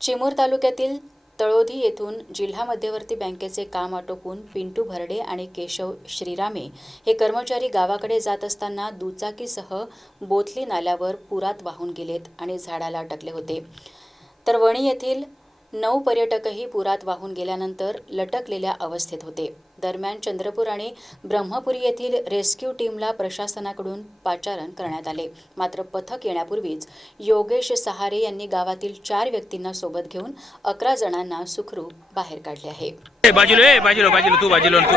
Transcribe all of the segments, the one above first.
चिमूर तालुक्यातील तळोधी येथून जिल्हा मध्यवर्ती बँकेचे काम आटोपून पिंटू भरडे आणि केशव श्रीरामे हे कर्मचारी गावाकडे जात असताना दुचाकीसह बोथली नाल्यावर पुरात वाहून गेलेत आणि झाडाला अटकले होते. तर वणी येथील नऊ पर्यटकही पुरात वाहून गेल्यानंतर लटकलेल्या अवस्थेत होते. दरम्यान चंद्रपूर आणि ब्रह्मपुरी येथील रेस्क्यू टीमला प्रशासनाकडून पाचारण करण्यात आले. मात्र पथक येण्यापूर्वीच योगेश सहारे यांनी गावातील चार व्यक्तींना सोबत घेऊन अकरा जणांना सुखरूप बाहेर काढले आहे. बाजूला तू बाजूला तू.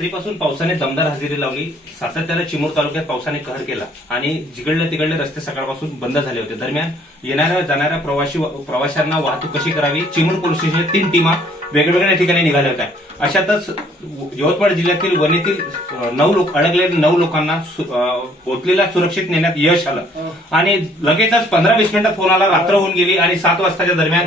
रात्रीपासून पावसाने दमदार हजेरी लावली. सातत्यानं चिमूर तालुक्यात पावसाने कहर केला आणि जिकडले तिकडले रस्ते सकाळपासून बंद झाले होते. दरम्यान येणाऱ्या जाणाऱ्या प्रवासी प्रवाशांना वाहतूक कशी करावी? चिमूर पोलीस स्टेशन तीन टीमा वेगवेगळ्या ठिकाणी निघाल्या होत्या. अशातच यवतमाळ जिल्ह्यातील वनेतील नऊ लोक अडकलेल्या नऊ लोकांना पोचलेला सुरक्षित नेण्यात यश आलं. आणि लगेचच पंधरा वीस मिनिटात फोन आला रात्र होऊन गेली आणि सात वाजताच्या दरम्यान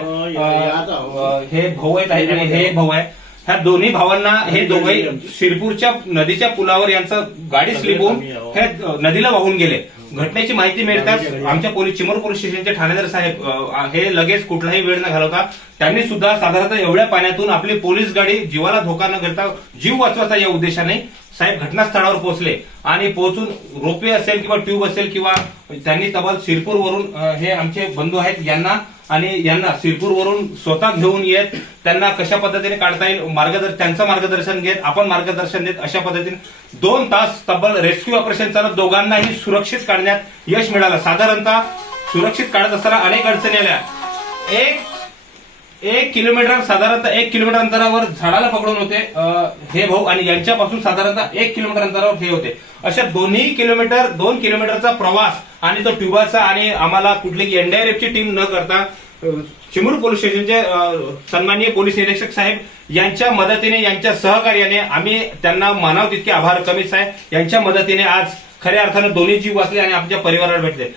हे भाऊ आहेत आणि हे भाऊ आहे. ह्या दोन्ही भावांना हे दोघे शिरपूरच्या नदीच्या पुलावर यांचं गाडी स्लिप होऊन हे नदीला वाहून गेले. घटनेची माहिती मिळताच आमच्या पोलीस चिमूर पोलीस स्टेशनचे ठाणेदार साहेब हे लगेच कुठलाही वेळ न घालवता त्यांनी सुद्धा साधारणतः एवढ्या पाण्यातून आपली पोलीस गाडी जीवाला धोका न करता जीव वाचवायचा या उद्देशाने साहेब घटनास्थळावर पोहोचले. आणि पोहोचून रोपवे असेल किंवा ट्यूब असेल किंवा त्यांनी तब्बल शिरपूरवरून हे आमचे बंधू आहेत यांना आणि यांना सिरपूरवरून स्वतः घेऊन येत त्यांना कशा पद्धतीने काढता येईल मार्गदर्शन त्यांचं मार्गदर्शन घेत आपण मार्गदर्शन देत अशा पद्धतीने दोन तास तब्बल रेस्क्यू ऑपरेशन चालत दोघांनाही सुरक्षित काढण्यात यश मिळालं. साधारणतः सुरक्षित काढत असताना अनेक अडचणी आल्या. एक एक किलोमीटर साधारणतः एक किलोमीटर अंतरावर झाडाला पकडून होते. हे भाऊ आणि यांच्यापासून साधारणतः एक किलोमीटर अंतरावर हे होते. अशा दोन्ही किलोमीटर दोन किलोमीटरचा प्रवास आणि तो ट्युबाचा आणि आम्हाला कुठली एनडीआरएफची टीम न करता चिमूर पोलीस स्टेशनचे सन्माननीय पोलीस निरीक्षक साहेब यांच्या मदतीने यांच्या सहकार्याने आम्ही त्यांना मानाव तितके आभार कमीच आहे. यांच्या मदतीने आज खऱ्या अर्थानं दोन्ही जीव वाचले आणि आमच्या परिवाराला भेटले.